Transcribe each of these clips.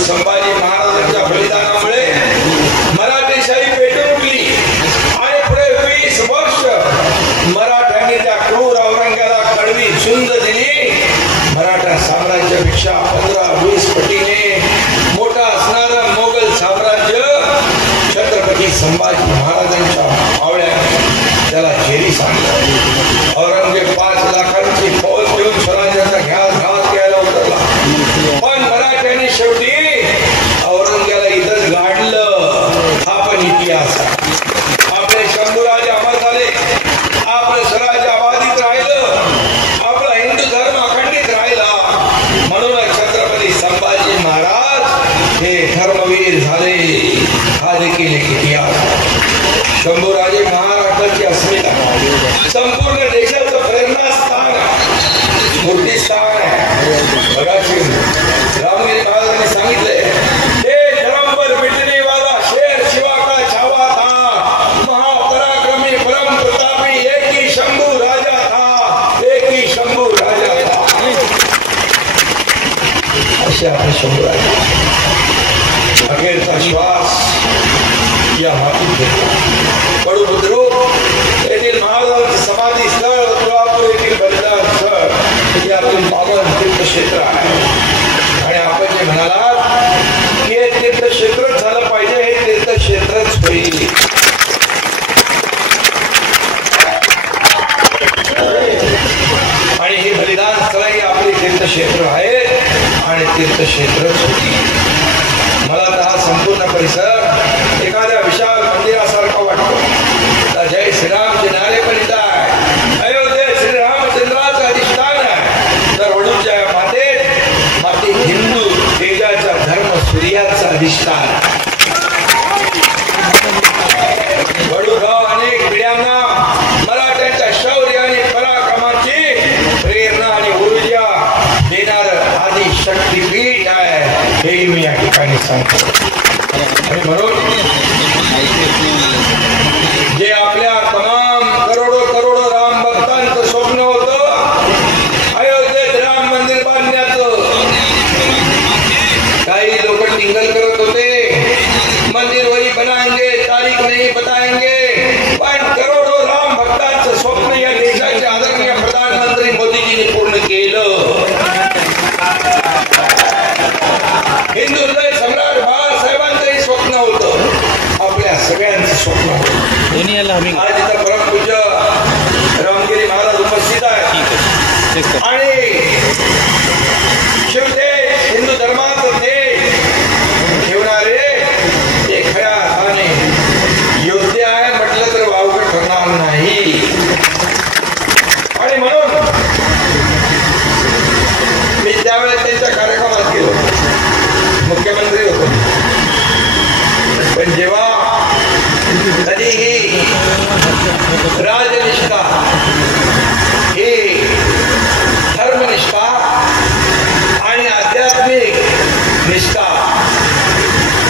संभाजी महाराजांच्या बलिदानामुळे मराठेशाही पेटून उठली आणि पुढे 20 वर्ष मराठ्यांनी त्या क्रूर औरंगाला कडवी झुंज दिली. मराठा साम्राज्यापेक्षा 15-20 पटीने मोठा असणारं मोगल साम्राज्य छत्रपती संभाजी महाराजांच्या मावळ्यात त्याला झेरी सांगलं. औरंगजेब 5 लाखांची फौज घेऊन स्वराज्याचा घास घ्यायला उतरला, पण मराठ्यांनी शेवटी औरंगजेबाला इथंच गाडलं. हा पण इतिहास. आपले शंभूराजे अमर झाले, आपलं स्वराज्य अबाधित राहिलं, आपला हिंदू धर्म अखंडित राहिला. म्हणून छत्रपती संभाजी महाराज हे धर्मवीर झाले. हा देखील एक इतिहास. शंभूराजे महाराष्ट्राची अस्मिता, संपूर्ण देशाचं प्रेरणास्थान, स्फूर्तिस्थान आहे. रामगिरी महाराजांनी सांगितले, हे धर्म पर मिटने वाला शेर शिवा का छावा था, महापराक्रमी परम प्रतापी एक ही शंभू राजा था, एक ही शंभू राजा था. असे आपले शंभू राजा अखेरचा श्वास या मातीत घेतला. कडू बुद्रुक येथील महाराजांचे समाधी स्थळ, तुळापूर येथील बलिदान स्थळ यातून पावन तीर्थक्षेत्र आहे. आणि आपण जे म्हणालात की हे तीर्थक्षेत्रच झालं पाहिजे, हे तीर्थक्षेत्रच होईल. आणि हे बलिदान स्थळ ही आपली तीर्थक्षेत्र आहेत आणि तीर्थक्षेत्रच होती. मला तर हा संपूर्ण परिसर एखाद्या विशाल मंदिरासारखा वाटतो. जय श्रीराम जे नारे पण आहे, अयोध्या श्रीरामचंद्राचं अधिष्ठान आहे. तर वडूच्या माते हिंदू तेजाच्या धर्म सूर्याचं अधिष्ठान. वडूगाव अनेक पिढ्यांना मराठ्यांच्या शौर्य आणि पराक्रमाची प्रेरणा आणि ऊर्जा देणार आदि शक्तीपीठ आहे, हे मी या ठिकाणी सांगतो. आणि म्हणून जे आपल्या तमाम करोडो राम भक्तांचं स्वप्न होतं अयोध्येत राम मंदिर बांधण्याचं, काही लोक टिंगल करत होते, मंदिर वही बनाएंगे, तारीख नहीं बताएंगे. पण करोडो राम भक्तांचं स्वप्न या देशाचे आदरणीय प्रधानमंत्री मोदीजींनी पूर्ण केलं. हिंदू हृदय सम्राट बाळासाहेबांचंही स्वप्न होतं, आपल्या सगळ्यांचं स्वप्न होतं. आज इथं परमपूज्य रामगिरी महाराज उपस्थित आहेत आणि शेवटे हिंदू धर्माचं देश ठेवणारे ते खऱ्या अर्थाने योद्धे आहे म्हटलं तर वावगं ठरणार नाही. आणि म्हणून मी त्यावेळेस त्यांच्या कार्यक्रमात गेलो, मुख्यमंत्री होतो. पण जेव्हा कधीही राजनिष्ठा ही धर्मनिष्ठा आणि आध्यात्मिक निष्ठा,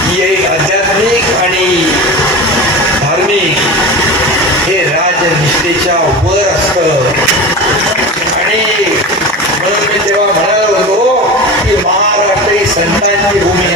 ही आध्यात्मिक आणि धार्मिक हे राजनिष्ठेच्या वर असतं. आणि म्हणून मी तेव्हा म्हणालो होतो की महाराष्ट्र ही संतांची भूमी